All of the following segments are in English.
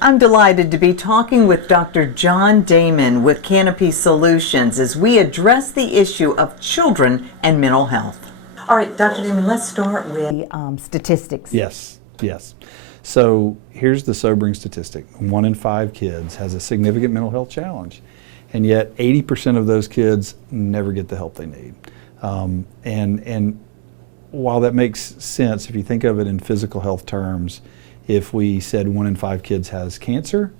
I'm delighted to be talking with Dr. John Damon with Canopy Solutions as we address the issue of children and mental health. All right, Dr. Damon, let's start with statistics. Yes. So here's the sobering statistic. 1 in 5 kids has a significant mental health challenge, and yet 80% of those kids never get the help they need. And while that makes sense, if you think of it in physical health terms, if we said 1 in 5 kids has cancer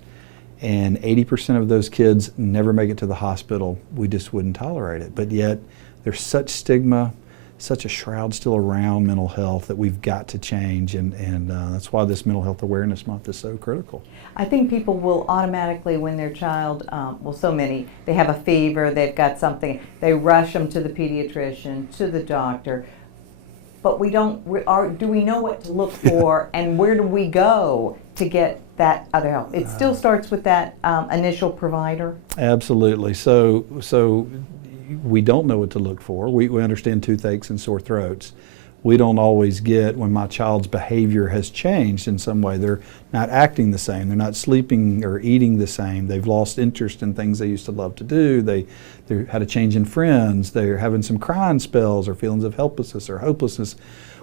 and 80% of those kids never make it to the hospital, we just wouldn't tolerate it. But yet there's such stigma, such a shroud still around mental health that we've got to change, and that's why this Mental Health Awareness Month is so critical. I think people will automatically, when their child, so many, they have a fever, they've got something, they rush them to the pediatrician, to the doctor. But do we know what to look for, and where do we go to get that other help? It still starts with that initial provider? Absolutely. So we don't know what to look for. We understand toothaches and sore throats. We don't always get when my child's behavior has changed in some way. They're not acting the same. They're not sleeping or eating the same. They've lost interest in things they used to love to do. They had a change in friends. They're having some crying spells or feelings of helplessness or hopelessness.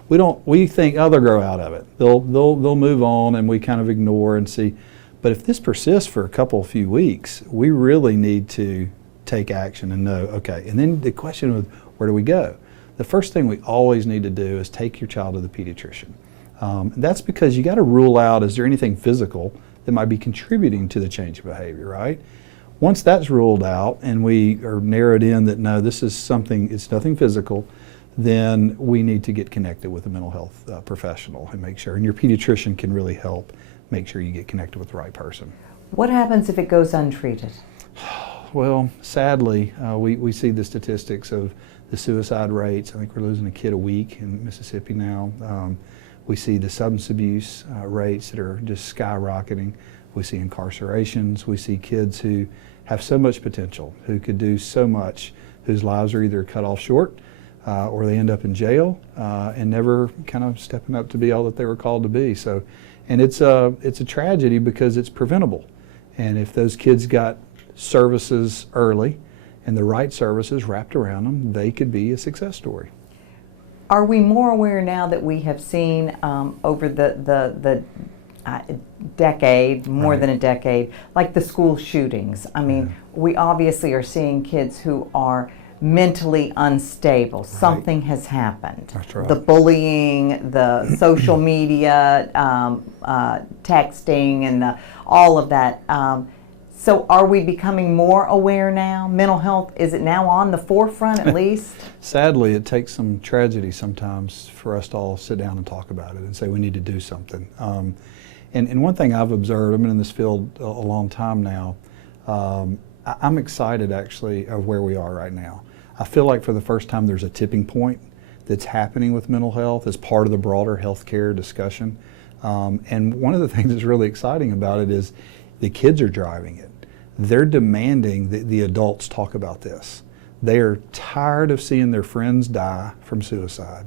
We think, oh, they'll grow out of it. They'll move on, and we kind of ignore and see. But if this persists for a few weeks, we really need to take action and know, okay. And then the question of where do we go? The first thing we always need to do is take your child to the pediatrician. That's because you got to rule out, is there anything physical that might be contributing to the change of behavior, right? Once that's ruled out and we are narrowed in that no, this is something, it's nothing physical, then we need to get connected with a mental health professional and make sure, and your pediatrician can really help make sure you get connected with the right person. What happens if it goes untreated? Well, sadly, we see the statistics of the suicide rates. I think we're losing a kid a week in Mississippi now. We see the substance abuse rates that are just skyrocketing. We see incarcerations. We see kids who have so much potential, who could do so much, whose lives are either cut off short or they end up in jail and never kind of stepping up to be all that they were called to be. So, and it's a tragedy because it's preventable. And if those kids got services early and the right services wrapped around them, they could be a success story. Are we more aware now that we have seen over the decade, more than a decade, like the school shootings? I mean, we obviously are seeing kids who are mentally unstable. Something has happened. That's right. The bullying, the social media, texting, and all of that. So are we becoming more aware now? Mental health, is it now on the forefront at least? Sadly, it takes some tragedy sometimes for us to all sit down and talk about it and say we need to do something. And one thing I've observed, I've been in this field a long time now, I'm excited actually of where we are right now. I feel like for the first time there's a tipping point that's happening with mental health as part of the broader healthcare discussion. And one of the things that's really exciting about it is the kids are driving it. They're demanding that the adults talk about this. They are tired of seeing their friends die from suicide.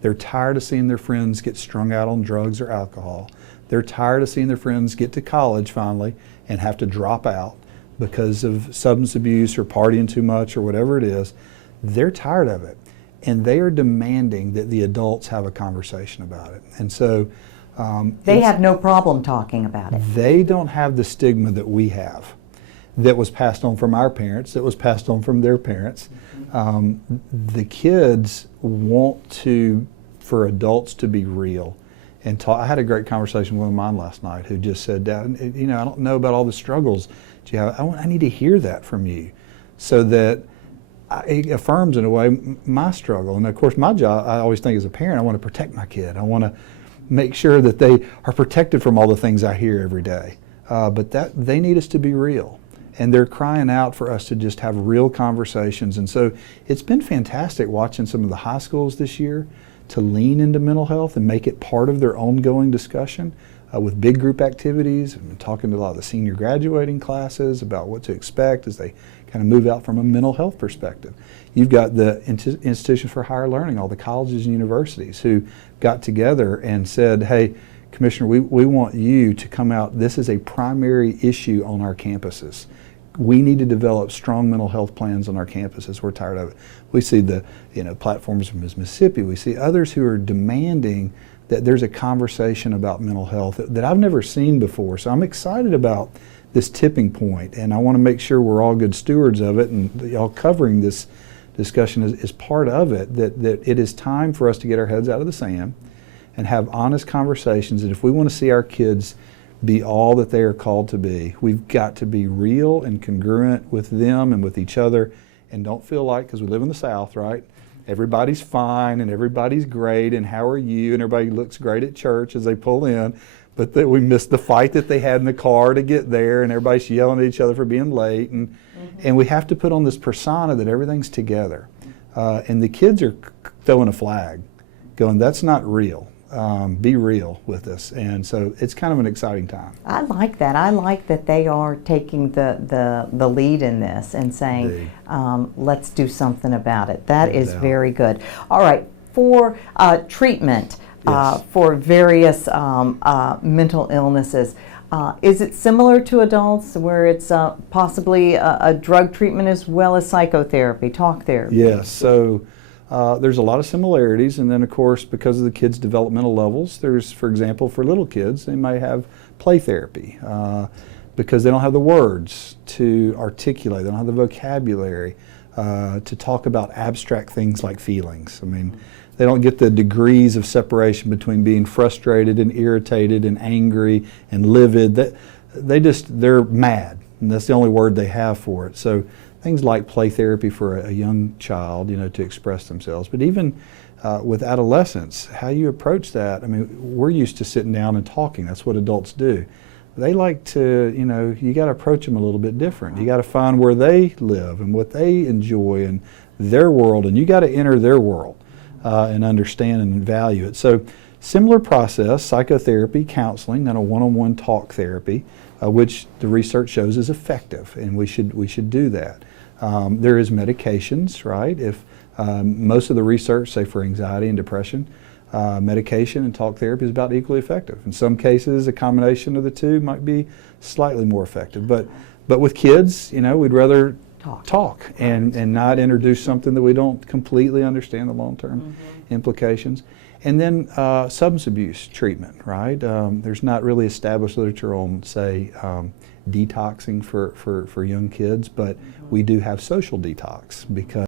They're tired of seeing their friends get strung out on drugs or alcohol. They're tired of seeing their friends get to college finally and have to drop out because of substance abuse or partying too much or whatever it is. They're tired of it. And they are demanding that the adults have a conversation about it. And so they have no problem talking about it. They don't have the stigma that we have, that was passed on from our parents, that was passed on from their parents. The kids want for adults to be real. And I had a great conversation with one of mine last night who just said, Dad, I don't know about all the struggles that you have. I need to hear that from you so that it affirms in a way my struggle. And of course my job, I always think as a parent, I want to protect my kid. I want to make sure that they are protected from all the things I hear every day. But they need us to be real. And they're crying out for us to just have real conversations. And so it's been fantastic watching some of the high schools this year to lean into mental health and make it part of their ongoing discussion with big group activities. I've been talking to a lot of the senior graduating classes about what to expect as they kind of move out from a mental health perspective. You've got the Institutions for Higher Learning, all the colleges and universities who got together and said, hey, Commissioner, we want you to come out. This is a primary issue on our campuses. We need to develop strong mental health plans on our campuses. We're tired of it. We see the platforms from Mississippi. We see others who are demanding that there's a conversation about mental health that I've never seen before. So I'm excited about this tipping point, and I want to make sure we're all good stewards of it, and y'all covering this discussion is part of it, that it is time for us to get our heads out of the sand and have honest conversations. And if we want to see our kids be all that they are called to be, we've got to be real and congruent with them and with each other, and don't feel like, because we live in the South, right? Everybody's fine and everybody's great and how are you, and everybody looks great at church as they pull in, but that we missed the fight that they had in the car to get there, and everybody's yelling at each other for being late, and we have to put on this persona that everything's together. And the kids are throwing a flag, going, that's not real. Be real with this. And so it's kind of an exciting time. I like that. I like that they are taking the lead in this and saying, let's do something about it. That is very good. All right, for treatment for various mental illnesses, is it similar to adults where it's possibly a drug treatment as well as psychotherapy, talk therapy? Yes, so there's a lot of similarities, and then of course because of the kids' developmental levels, there's, for example, for little kids, they may have play therapy because they don't have the words to articulate, they don't have the vocabulary to talk about abstract things like feelings. I mean, they don't get the degrees of separation between being frustrated and irritated and angry and livid. They're mad, and that's the only word they have for it. So things like play therapy for a young child, to express themselves. But even with adolescents, how you approach that, I mean, we're used to sitting down and talking. That's what adults do. They like to, you got to approach them a little bit different. You got to find where they live and what they enjoy and their world, and you got to enter their world and understand and value it. So similar process, psychotherapy, counseling, and a one-on-one talk therapy, which the research shows is effective, and we should do that. There is medications, right? If most of the research, say for anxiety and depression, medication and talk therapy is about equally effective. In some cases, a combination of the two might be slightly more effective. But with kids, we'd rather talk and not introduce something that we don't completely understand the long-term implications. And then substance abuse treatment, right? There's not really established literature on, say, detoxing for young kids, but we do have social detox because